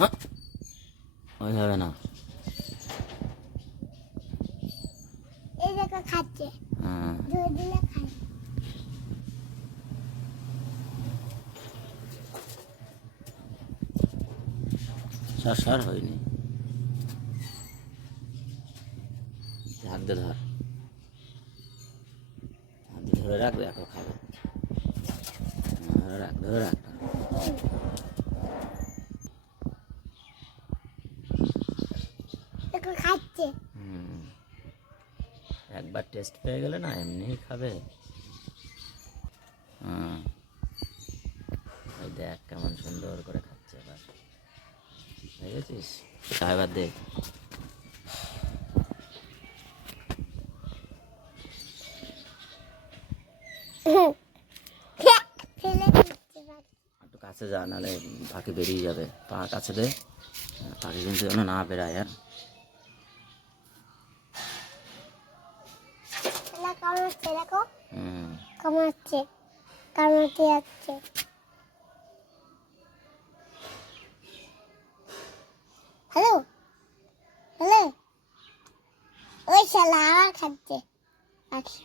হ্যাঁ, ওইভাবে না। এই দেখো খাচ্ছে, হ্যাঁ, ধরে দিলে খায়। সর সর হয়নি। হাত দিয়ে ধর, হাত দিয়ে ধরে রাখ, দেখো খাবে। ধরে রাখ, ধরে রাখ। দেখো খাচ্ছে। হুম, একবার টেস্ট পেয়ে গেলে না এমনিই খাবে। হুম, ওই দেখ কেমন সুন্দর করে খাচ্ছে। এবার দেখেছিস? এবার দেখ। ফেলে দিচ্ছে বাড়ি। একটু কাছে যা, নাহলে পাখি বেরিয়ে যাবে। পা কাছে দে, পাখি কিন্তু যেন না বেরায়। আর খেলা কামড়াচ্ছে, দেখো হুম, কামড়াচ্ছে, কামড়াতে যাচ্ছে। হ্যালো, হ্যালো, ওই শালা আবার খাচ্ছে পাখি।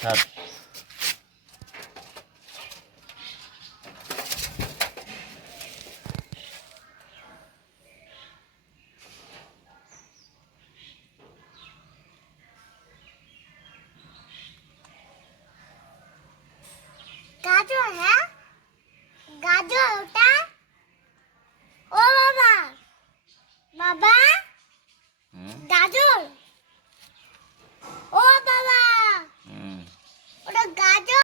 ছাড়। গাজর, হ্যাঁ গাজর ওটা। ও বাবা, বাবা